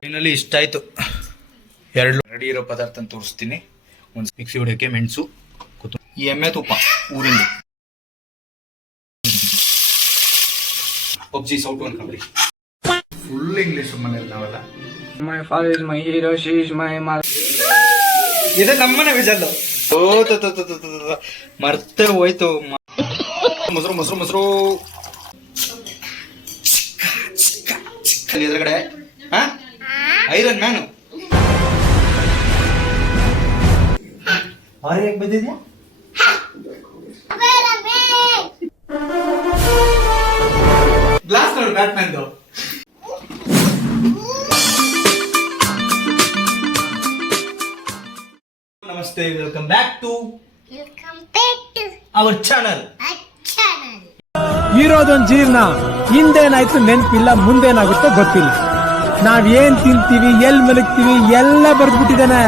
Finally ಇಷ್ಟ ಆಯ್ತು. ಎರಡು ರೆಡಿ ಇರೋ ಪದಾರ್ಥ ತೋರಿಸ್ತೀನಿ. ಒಂದು ಮಿಕ್ಸಿ ಹೊಡಿಯೋಕ್ಕೆ ಮೆಣಸು ಕುತ್ತು ಈ ಎಮ್ಮೆ ತುಪ್ಪ ಊರಿಂದ. ಪಬ್ಜಿ ಸೌಟ್ ಅನ್ಕೊಂಡ್ರಿ ಫುಲ್ ಇಂಗ್ಲಿಷ್ ಮನೇಲಿ ನಾವೆಲ್ಲ. ಮೈ father is my hero, she is my mother. ಇದೆ ನಮ್ಮನೆ ವಿಜಲ್ ಓ ತ ತ ತ ತ. ಮರ್ತೇ ಹೋಯ್ತು. ಮ- ಮೊಸರು ಮೊಸರು ಮೊಸರು. ಎದುರುಗಡೆ? ಹಾ? Iron man. ಆರೆ ಯಾಕೆ ಬಂದಿದ್ಯಾ? ಗ್ಲಾಸ್ ನೋಡಿ ಬ್ಯಾಟ್ಮ್ಯಾನ್ದು. ನಮಸ್ತೆ welcome back to our channel. ಇರೋದೊಂದ್ ಜೀವನ ಹಿಂದೇನಾಯ್ತು ನೆನ್ಪಿಲ್ಲ ಮುಂದೇನಾಗುತ್ತೋ ಗೊತ್ತಿಲ್ಲ. ನಾವ್ ಏನ್ ತಿಂತೀವಿ ಎಲ್ ಮಲಗ್ತೀವಿ ಎಲ್ಲ ಬರ್ದ್ಬಿಟ್ಟಿದಾನೆ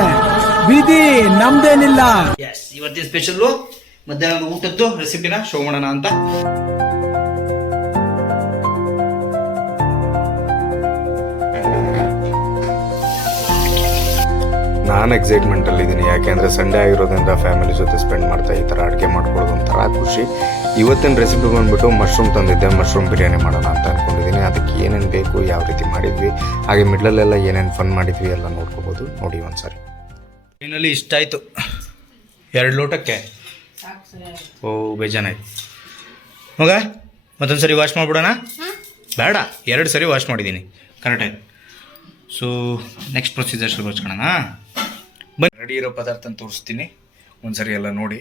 ವಿಧಿ ನಮ್ದೇನಿಲ್ಲ. ಎಸ್ ಇವತ್ತಿನ ಸ್ಪೆಷಲ್ಲು ಮಧ್ಯಾಹ್ನದ ಊಟದ್ದು ರೆಸಿಪಿನ ಶೋ ಮಾಡೋಣ ಅಂತ. ನಾನು ಎಕ್ಸೈಟ್ಮೆಂಟಲ್ಲಿ ಇದ್ದೀನಿ ಯಾಕೆಂದ್ರೆ ಸಂಡೇ ಆಗಿರೋದ್ರಿಂದ ಫ್ಯಾಮಿಲಿ ಜೊತೆ ಸ್ಪೆಂಡ್ ಮಾಡ್ತಾ ಈ ಥರ ಅಡುಗೆ ಮಾಡ್ಕೊಳ್ಳೋದು ಒಂಥರ ಖುಷಿ. ಇವತ್ತಿನ ರೆಸಿಪಿ ಬಂದ್ಬಿಟ್ಟು ಮಶ್ರೂಮ್ ತಂದಿದ್ದೆ ಮಶ್ರೂಮ್ ಬಿರಿಯಾನಿ ಮಾಡೋಣ ಅಂತ ಅಂದ್ಕೊಂಡಿದ್ದೀನಿ ಅದಕ್ಕೆ ಏನೇನು ಬೇಕು, ಯಾವ ರೀತಿ ಮಾಡಿದ್ವಿ, ಹಾಗೆ ಮಿಡ್ಲಲ್ಲೆಲ್ಲ ಏನೇನು ಫನ್ ಮಾಡಿದ್ವಿ ಎಲ್ಲ ನೋಡ್ಕೋಬೋದು. ನೋಡಿ ಒಂದ್ಸಾರಿ. ಫೈನಲಿ ಇಷ್ಟ ಆಯಿತು. ಎರಡು ಲೋಟಕ್ಕೆ. ಓ ಬೇಜಾನಾಯ್ತು ಮಗ ಮತ್ತೊಂದು ಸರಿ ವಾಶ್ ಮಾಡಿಬಿಡೋಣ? ಬೇಡ, ಎರಡು ಸರಿ ವಾಶ್ ಮಾಡಿದ್ದೀನಿ. ಕರೆಕ್ಟ್ ಆಯ್ತು. ಸೊ ನೆಕ್ಸ್ಟ್ ಪ್ರೊಸೀಜರ್ ಶುರುಗೊಳ್ಸ್ಕೊಳ್ಳೋಣ. ಬನ್ನಿ. ರೆಡಿ ಇರೋ ಪದಾರ್ಥನ ತೋರಿಸ್ತೀನಿ. ಒಂದು ಸರಿ ಎಲ್ಲ ನೋಡಿ.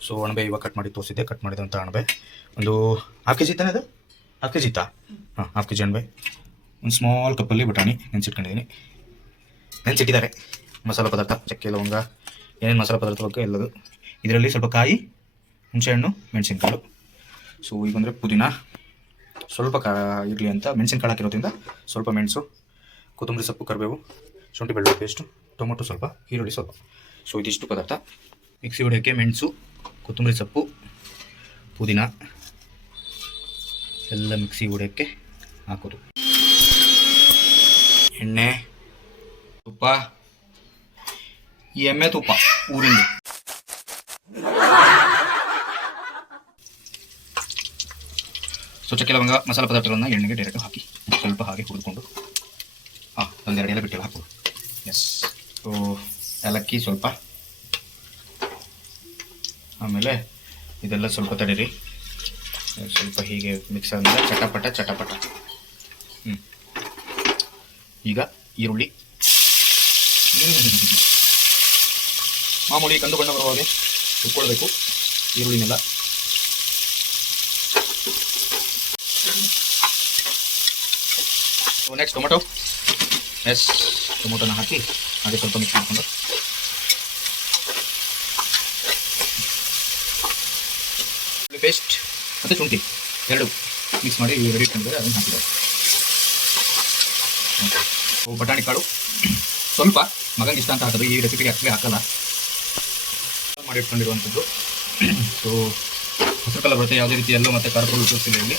ಸೊ ಅಣಬೆ ಇವಾಗ ಕಟ್ ಮಾಡಿ ತೋರಿಸಿದ್ದೆ ಕಟ್ ಮಾಡಿದಂಥ ಅಣಬೆ. ಒಂದು ಹಾಫ್ ಕೆ ಜಿ ತಾನೆ ಅದು? ಹಾಫ್ ಕೆ ಜಿ ಇತ್ತಾ? ಹಾಂ ಹಾಫ್ ಕೆ ಜಿ ಅಣಬೆ. ಒಂದು ಸ್ಮಾಲ್ ಕಪ್ಪಲ್ಲಿ ಬಟಾಣಿ ನೆನ್ಸಿಟ್ಕೊಂಡಿದ್ದೀನಿ. ನೆನ್ಸಿಟ್ಟಿದ್ದಾರೆ. ಮಸಾಲೆ ಪದಾರ್ಥ, ಚಕ್ಕೆ, ಲವಂಗ, ಏನೇನು ಮಸಾಲೆ ಪದಾರ್ಥ ಬಗ್ಗೆ ಎಲ್ಲದು. ಇದರಲ್ಲಿ ಸ್ವಲ್ಪ ಕಾಯಿ ಹುಣಸೆಹಣ್ಣು ಮೆಣಸಿನಕಾಯಿ ಸೊ ಈಗ ಅಂದರೆ ಪುದೀನ. ಸ್ವಲ್ಪ ಕಾ ಇರಲಿ ಅಂತ, ಮೆಣಸಿನ್ಕಾಳು ಹಾಕಿರೋದ್ರಿಂದ ಸ್ವಲ್ಪ ಮೆಣಸು, ಕೊತ್ತಂಬರಿ ಸೊಪ್ಪು, ಕರಿಬೇವು, ಶುಂಠಿ ಬೆಳ್ಳುಳ್ಳಿ ಪೇಸ್ಟು ಟೊಮೊಟೊ ಸ್ವಲ್ಪ, ಈರುಳ್ಳಿ ಸ್ವಲ್ಪ. ಸೊ ಇದಿಷ್ಟು ಪದಾರ್ಥ. ಮಿಕ್ಸಿ ಹೊಡೆಯೋಕ್ಕೆ ಮೆಣಸು ಕೊತ್ತಂಬರಿ ಸೊಪ್ಪು, ಪುದೀನ ಎಲ್ಲ ಮಿಕ್ಸಿ ಹೊಡೆಯೋಕ್ಕೆ ಹಾಕೋದು. ಎಣ್ಣೆ, ತುಪ್ಪ ಎಮ್ಮೆ ತುಪ್ಪ ಊರಿಂದ. ಸೊ ಚಕ್ಕೆ ಲವಂಗ ಮಸಾಲೆ ಪದಾರ್ಥಗಳನ್ನು ಎಣ್ಣೆಗೆ ಡೈರೆಕ್ಟ್ ಹಾಕಿ, ಸ್ವಲ್ಪ ಹಾಗೆ ಹುರಿದುಕೊಂಡು, ಹಾಂ, ಒಂದೆರಡು ಬಿಟ್ಟಿಲ್ಲ ಬಿಟ್ಟು ಹಾಕೋದು ಎಸ್ ಸೊ ಏಲಕ್ಕಿ ಸ್ವಲ್ಪ ಆಮೇಲೆ ಇದೆಲ್ಲ ಸ್ವಲ್ಪ ತಡೀರಿ. ಸ್ವಲ್ಪ ಹೀಗೆ ಮಿಕ್ಸ್ ಆದಮೇಲೆ ಚಟಪಟ ಚಟಪಟ. ಈಗ ಈರುಳ್ಳಿ. ಮಾಮೂಲಿ ಕಂದು ಬಣ್ಣ ಬರುವಾಗ ಉಟ್ಕೊಳ್ಬೇಕು. ಈರುಳ್ಳಿನೆಲ್ಲ. ನೆಕ್ಸ್ಟ್ ಟೊಮೊಟೊ ಎಸ್ ಟೊಮೊಟೊನ ಹಾಕಿ ಹಾಗೆ ಸ್ವಲ್ಪ ಮಿಕ್ಸ್ ಮಾಡಿಕೊಂಡು. ಪೇಸ್ಟ್ ಮತ್ತು ಶುಂಠಿ. ಎರಡು ಮಿಕ್ಸ್ ಮಾಡಿ ರೆಡಿ ಇಟ್ಕೊಂಡಿದ್ದಾರೆ ಅದನ್ನು ಹಾಕಿದ್ದಾರೆ ಬಟಾಣಿ ಕಾಳು. ಸ್ವಲ್ಪ ಮಗನಿಗೆ ಇಷ್ಟ ಅಂತ ಹಾಕೋದು ಈ ರೆಸಿಪಿಗೆ ಆ್ಯಕ್ಚುಲಿ ಹಾಕಲ್ಲ. ಮಾಡಿ ಇಟ್ಕೊಂಡಿರುವಂಥದ್ದು. ಸೊ ಹಸಿರು ಕಲರ್ ಬರುತ್ತೆ. ಯಾವುದೇ ರೀತಿ ಎಲ್ಲೋ ಮತ್ತು ಪುಡಿ ಉಪಯೋಗಿಸಿಲ್ಲ ಇಲ್ಲಿ.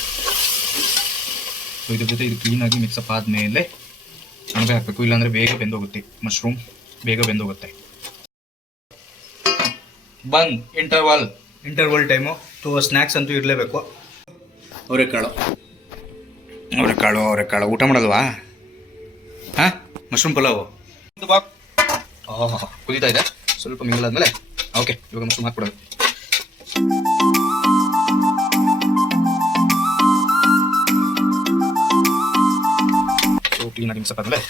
ಸೊ ಇದ್ರ ಜೊತೆ ಇದು ಕ್ಲೀನಾಗಿ ಮಿಕ್ಸಪ್ ಆದಮೇಲೆ ಅಣಬೆ ಹಾಕಬೇಕು. ಇಲ್ಲಾಂದರೆ ಬೇಗ ಬೆಂದೋಗುತ್ತೆ. ಮಶ್ರೂಮ್ ಬೇಗ ಬೆಂದೋಗುತ್ತೆ. ಬಂದ್ interval interval time so snacks ಅಂತೂ ಇರಲೇಬೇಕು. ಅವರೆಕಾಳು. ಅವರೆಕಾಳು ಅವರೆಕಾಳು. ಊಟ ಮಾಡೋದವಾ ಹಾಂ? ಮಶ್ರೂಮ್ ಪಲಾವು. ಕುದೀತಾ ಇದೆ? ಸ್ವಲ್ಪ ಮಿಂಗಲಾದ್ಮೇಲೆ? ಓಕೆ, ಇವಾಗ ಮಶ್ರೂಮ್ ಹಾಕ್ಬಿಡೋದು ಕ್ಲೀನಾಗಿ ಮಿಕ್ಸಪ್ ಆದಮೇಲೆ.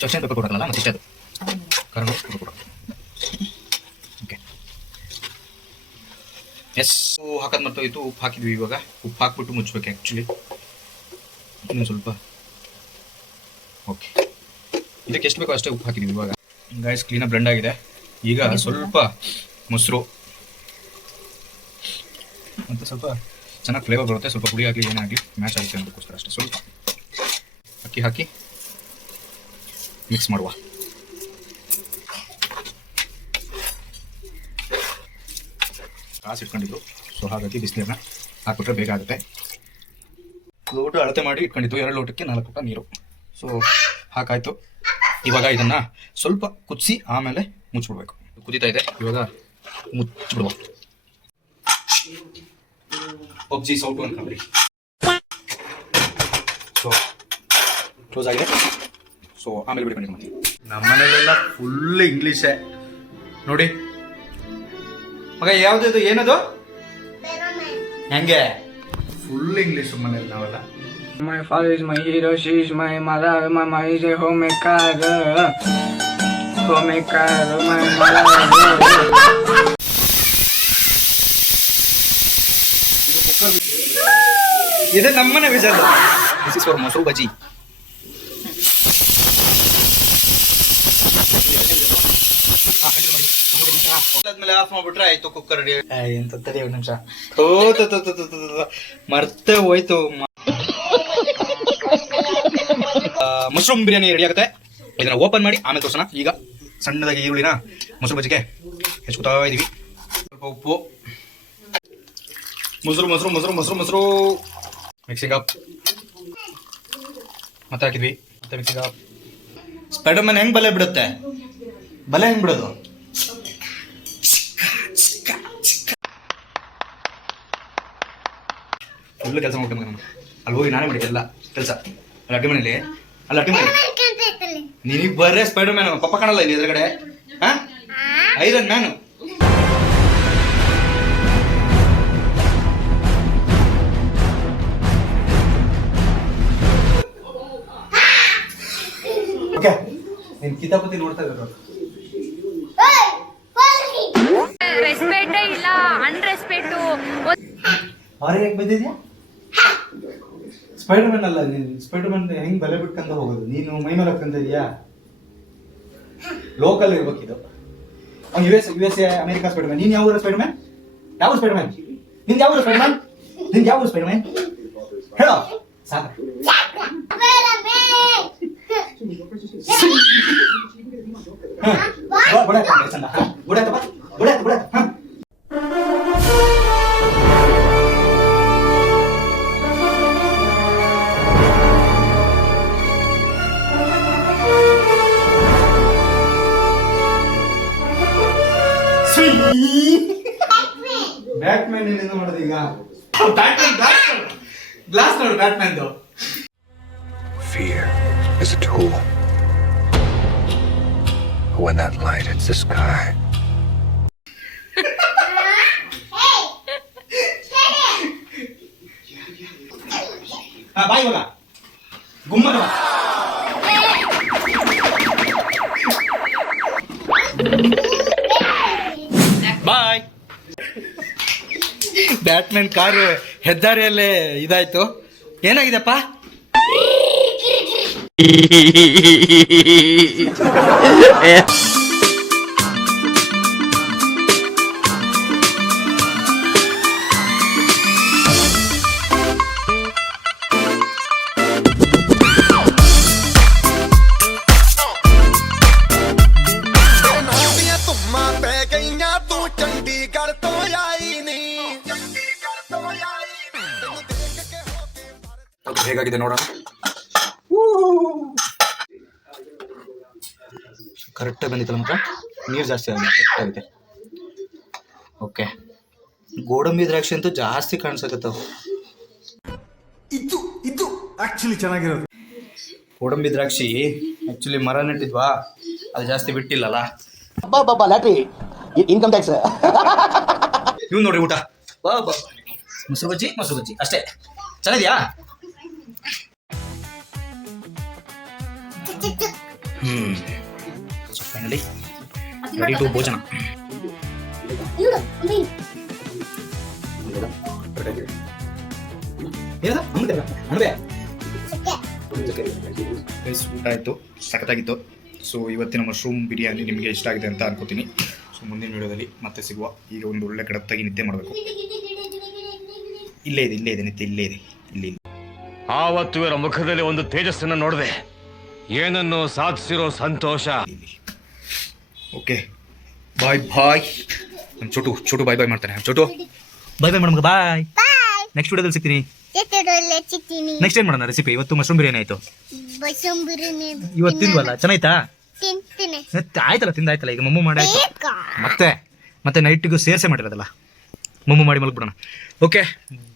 ಚರ್ಚೆ ಪೇಪರ್ ಕೊಡೋಲ್ಲ ಮತ್ತೆ ಇಷ್ಟ ಅದು ಓಕೆ ಎಸ್ ಹಾಕೋದು ಇದು ಉಪ್ಪು ಹಾಕಿದ್ವಿ ಇವಾಗ. ಉಪ್ಪು ಹಾಕ್ಬಿಟ್ಟು ಮುಚ್ಚಬೇಕು ಆ್ಯಕ್ಚುಲಿ ಇನ್ನೊಂದು ಸ್ವಲ್ಪ. ಓಕೆ ಇದಕ್ಕೆ ಎಷ್ಟು ಬೇಕೋ ಅಷ್ಟೇ ಉಪ್ಪು ಹಾಕಿದ್ವಿ ಇವಾಗ. ಗಾಯ್ಸ್ ಕ್ಲೀನಾಗಿ ಬ್ಲೆಂಡ್ ಆಗಿದೆ. ಈಗ ಸ್ವಲ್ಪ ಮೊಸರು. ಮತ್ತು ಸ್ವಲ್ಪ ಚೆನ್ನಾಗಿ ಫ್ಲೇವರ್ ಬರುತ್ತೆ. ಸ್ವಲ್ಪ ಪುಡಿ ಆಗಲಿ ಏನಾಗಲಿ ಮ್ಯಾಚ್ ಆಗುತ್ತೆ ಅನ್ನೋದಕ್ಕೋಸ್ಕರ ಅಷ್ಟೇ. ಸ್ವಲ್ಪ ಅಕ್ಕಿ ಹಾಕಿ ಮಿಕ್ಸ್ ಮಾಡುವ. ಕಾಸು ಇಟ್ಕೊಂಡಿದ್ರು. ಸೊ ಹಾಗಾಗಿ ಬಿಸಿನೀರನ್ನ ಹಾಕ್ಬಿಟ್ರೆ ಬೇಗ ಆಗುತ್ತೆ. ಲೋಟ ಅಳತೆ ಮಾಡಿ ಇಟ್ಕೊಂಡಿದ್ದು. ಎರಡು ಲೋಟಕ್ಕೆ ನಾಲ್ಕು ಲೋಟ ನೀರು. ಸೊ ಹಾಕಾಯ್ತು. ಇವಾಗ ಇದನ್ನ ಸ್ವಲ್ಪ ಕುದಿಸಿ ಆಮೇಲೆ ಮುಚ್ಚಿಬಿಡ್ಬೇಕು ಕುದೀತಾ ಇದೆ. ಇವಾಗ ಮುಚ್ಚಿಬಿಡುವ ಪಬ್ಜಿ ಸೌಟು ಅನ್ಕೊಂಡ್ರಿ ಸೊ ಕ್ಲೋಸ್ ಆಗಿದೆ. ಸೊ ಆಮೇಲೆ ಬಿಡ್ಕೊಂಡು ನಮ್ಮ ಮನೇಲೆಲ್ಲ ಫುಲ್ ಇಂಗ್ಲೀಷೇ ನೋಡಿ ಮಗ ಯಾವ್ದು ಏನದು ಹೆಂಗೆ ಫುಲ್ ಇಂಗ್ಲೀಷ್ ಮನೇಲಿ ನಾವೆಲ್ಲ My father is my hero, she is my mother, my mother is a homemaker. Homemaker, my mother. ಇದು ನಮ್ಮನೆ ವಿಜಲ್ ದಿಸ್ ಇಸ್ ಫಾರ್ ಮೊಸರು ಬಜ್ಜಿ ಆದ್ಮೇಲೆ ಆಫ್ ಮಾಡ್ಬಿಟ್ರೆ ಆಯ್ತು ಕುಕ್ಕರ್ ರೆಡಿ ಎಂತ ತಡಿ ಒಂದು ನಿಮಿಷ. ಓ ತು ತು ತು ತು ತು ತು. ಮರ್ತೇ ಹೋಯ್ತು. ಮಶ್ರೂಮ್ ಬಿರಿಯಾನಿ ರೆಡಿ ಆಗುತ್ತೆ. ಇದನ್ನ ಓಪನ್ ಮಾಡಿ ಆಮೇಲೆ ತೋರ್ಸೋಣ. ಈಗ ಸಣ್ಣದಾಗಿ ಈರುಳ್ಳಿನ ಮೊಸರು ಬಜ್ಜಿಗೆ ಹೆಚ್ಕೋತಾ ಇದೀವಿ. ಸ್ವಲ್ಪ ಉಪ್ಪು. ಮೊಸರು ಮೊಸರು ಮೊಸರು ಮೊಸರು ಮೊಸರು. ಮಿಕ್ಸಿಂಗ್ ಅಪ್ ಮತ್ತೆ ಹಾಕಿದ್ವಿ. ಮತ್ತೆ ಮಿಕ್ಸಿಂಗ್ ಅಪ್ ಸ್ಪೈಡರ್ ಮ್ಯಾನ್ ಹೆಂಗ್ ಬಲೆ ಬಿಡುತ್ತೆ? ಬಲೆ ಹೆಂಗ್ ಬಿಡೋದು? ಫುಲ್ ಕೆಲಸ ಮಾಡ್ಕೊಂಡು ನಾನು. ಅಲ್ಲಿ ಹೋಗಿ ನಾನೇ ಮಾಡಿದ್ದೆ ಎಲ್ಲ ಕೆಲಸ. ಅಲ್ಲಿ ಅಡ್ಗೆ ಮನೇಲಿ ಅಲ್ಲಿ ಅಡ್ಗೆ ಮನೇಲಿ ನಿನಗೆ ಬರ್ರೆ ಸ್ಪೈಡರ್ ಮ್ಯಾನ್ ಪಪ್ಪ ಕಾಣಲ್ಲ ಇಲ್ಲಿ ಎದುರುಗಡೆ? ಹಾ? ಐರನ್ ಮ್ಯಾನು ಓಕೆ ನೀನು ಕಿತಾಪತಿ ನೋಡ್ತಾ ರೆಸ್ಪೆಕ್ಟೇ ಇಲ್ಲ ಅನ್ರೆಸ್ಪೆಕ್ಟು ಅವ್ರಿಗೆ ಹೆಂಗ್ ಬಂದಿದ್ಯಾ ಸ್ಪೈಡರ್ ಮ್ಯಾನ್ ಅಲ್ಲ, ನೀನು ಸ್ಪೈಡರ್ ಮ್ಯಾನ್ ಹೆಂಗ್ ಬಲೆ ಬಿಟ್ಕಂತ ಹೋಗೋದು? ನೀನು ಮೈ ಮೇಲೆ ಹಾಕೊಂತ ಇದೀಯಾ? Local ಇರ್ಬೇಕಿದು U S U S A America Spiderman ನೀನ್ ಯಾವ ಸ್ಪೈಡರ್ ಮ್ಯಾನ್ ಯಾವ ಸ್ಪೈಡರ್ ಮ್ಯಾನ್ ನಿನ್ ಯಾವ ಸ್ಪೈಡರ್ ಮ್ಯಾನ್ ನಿನ್ ಯಾವ ಸ್ಪೈಡರ್ ಮ್ಯಾನ್ ಹೇಳೋ. ಸಾಕು. ಬುಡ ಬುಡ ಬುಡ ಬುಡ ಗ್ಲಾಸ್ ನೋಡು ಬ್ಯಾಟ್ಮ್ಯಾನ್ದು Fear is a tool. When that light hits the sky, ಹಾ ಬಾಯ್ ಇವಾಗ ಗುಮ್ಮದ ಬಾ. ಬ್ಯಾಟ್ಮನ್ ಕಾರು ಹೆದ್ದಾರಿಯಲ್ಲೇ ಇದಾಯ್ತು ಏನಾಗಿದೆಪ್ಪ? ਦੀਆਂ ಅದು ಹೇಗಾಗಿದೆ ನೋಡೋಣ. ಕರೆಕ್ಟಾಗಿ ಬಂದಿತ್ತಲ್ಲ ಮಾತ್ರ ನೀರು ಜಾಸ್ತಿ ಆಗಿದೆ ಓಕೆ ಗೋಡಂಬಿ ದ್ರಾಕ್ಷಿ ಅಂತೂ ಜಾಸ್ತಿ ಕಾಣಿಸಕತ್ತವು. ಇದು ಇದು ಆ್ಯಕ್ಚುಲಿ ಚೆನ್ನಾಗಿರೋದು. ಗೋಡಂಬಿ ದ್ರಾಕ್ಷಿ ಆ್ಯಕ್ಚುಲಿ ಮರ ನೆಟ್ಟಿದ್ವಾ? ಅದು ಜಾಸ್ತಿ ಬಿಟ್ಟಿಲ್ಲಲ್ಲ? ಬಾಬಾ ಲ್ಯಾಟ್ರಿ. ಇನ್ಕಮ್ ಟ್ಯಾಕ್ಸ್ ಇವ್ ನೋಡಿ ಊಟ. ಬಾ ಬಾ. ಮೊಸರು ಬಜ್ಜಿ ಮೊಸರು ಬಜ್ಜಿ ಅಷ್ಟೇ. ಚೆನ್ನಾಗಿದ್ಯಾ? ಹ್ಮ್. ಫೈನಲಿ ರೆಡಿ ಟು ಭೋಜನ ಊಟ ಆಯಿತು ಸಖತ್ತಾಗಿತ್ತು. ಸೊ ಇವತ್ತಿನ ಮಶ್ರೂಮ್ ಬಿರಿಯಾನಿ ನಿಮಗೆ ಇಷ್ಟ ಆಗಿದೆ ಅಂತ ಅನ್ಕೋತೀನಿ. ಸೊ ಮುಂದಿನ ವಿಡಿಯೋದಲ್ಲಿ ಮತ್ತೆ ಸಿಗುವ ಈಗ ಒಂದು ಒಳ್ಳೆ ಕಡತ್ತಾಗಿ ನಿದ್ದೆ ಮಾಡಬೇಕು. ಇಲ್ಲೇ ಇದೆ ಇಲ್ಲೇ ಇದೆ ನಿತ್ಯ ಇಲ್ಲೇ ಇದೆ. ಇಲ್ಲಿ ಇಲ್ಲಿ. ಆವತ್ತು ಇವರ ಮುಖದಲ್ಲಿ ಒಂದು ತೇಜಸ್ಸನ್ನು ನೋಡಿದೆ. ಏನನ್ನು ಸಾಧಿಸಿರೋ ಸಂತೋಷ? ಓಕೆ ಬಾಯ್ ಬಾಯ್ ನಮ್ಮ ಚೋಟು ಚೋಟು ಬಾಯ್ ಬಾಯ್ ಮಾಡ್ತಾನೆ. Chotu. Bye bye madam bye next ವಿಡಿಯೋದಲ್ಲಿ ಸಿಗ್ತೀನಿ. ನೆಕ್ಸ್ಟ್ ಏನು ಮಾಡೋಣ ರೆಸಿಪಿ ಇವತ್ತು ಮಶ್ರೂಮ್ ಬಿರಿಯಾನಿ ಆಯಿತು. ಇವತ್ತು ತಿಂದ್ವಲ್ಲ ಚೆನ್ನಾಯ್ತಾ? ಆಯ್ತಲ್ಲ ತಿಂದಾಯ್ತಲ್ಲ. ಈಗ ಮಮ್ಮು ಮಾಡಿ ಮತ್ತೆ ಮತ್ತೆ ನೈಟಿಗೂ ಸೇರ್ಸೆ ಮಾಡಿರೋದಲ್ಲ. ಮಮ್ಮು ಮಾಡಿ ಮಲ್ಬಿಡೋಣ ಓಕೆ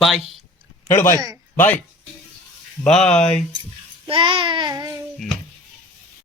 ಬಾಯ್ ಹೇಳು ಬಾಯ್ ಬಾಯ್ ಬಾಯ್ ಬಾಯ್